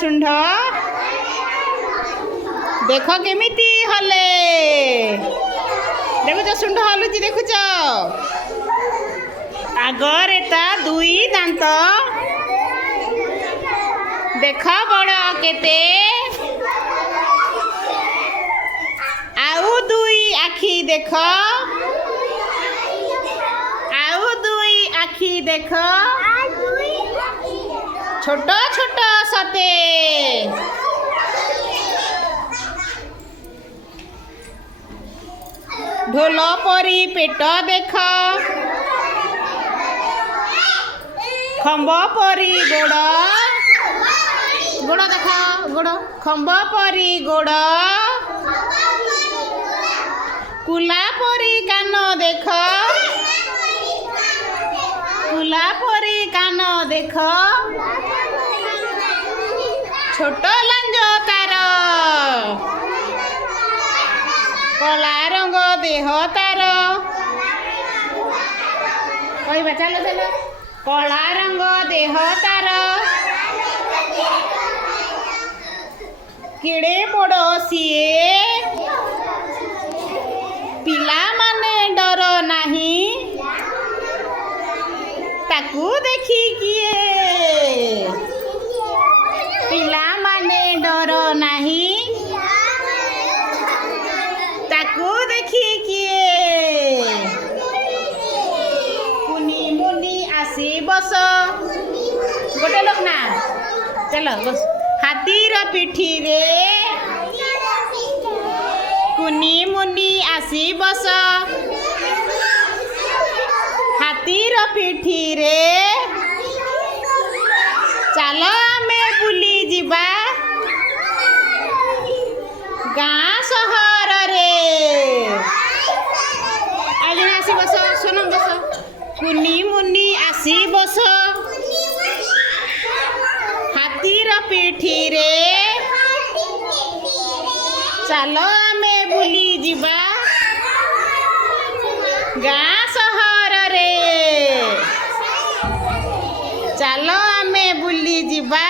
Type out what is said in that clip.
शुंढ देख केमिति हले देखुच शुंढ हलुची देखुच आगरे ता दुई दांत देख बड़ केते आउ दुई आखि देख आउ दुई आखि देख छोट छोट सते ढोल परी पेट देख खम्ब परी गोड़ गोड़ देख गोड़ खम्ब परी गोड़ कुला परी कान देख कुला परी कान देख छोट लांज तार कला रंग देह तार कहबा चलो चलो कला रंग देह तार केड़े बड़ सीए पिला माने डर नहीं ताकू देखी किए पिला माने डर नहीं ताकू देखी किए कुनी मुनी आसी बस गोटे लोक ना चलो बस हाथीर पिठी रे कुनी मुनी आसी बस हाथीर पिठी रे चल आमे बुली जिबा गाँ सहर रे आज आसी बस सोनम बस कुनी मुनी आसी बस हाथीर पिठी रे चल आमे बुली जिबा गाँ सहर रे चल आमे बुली जिबा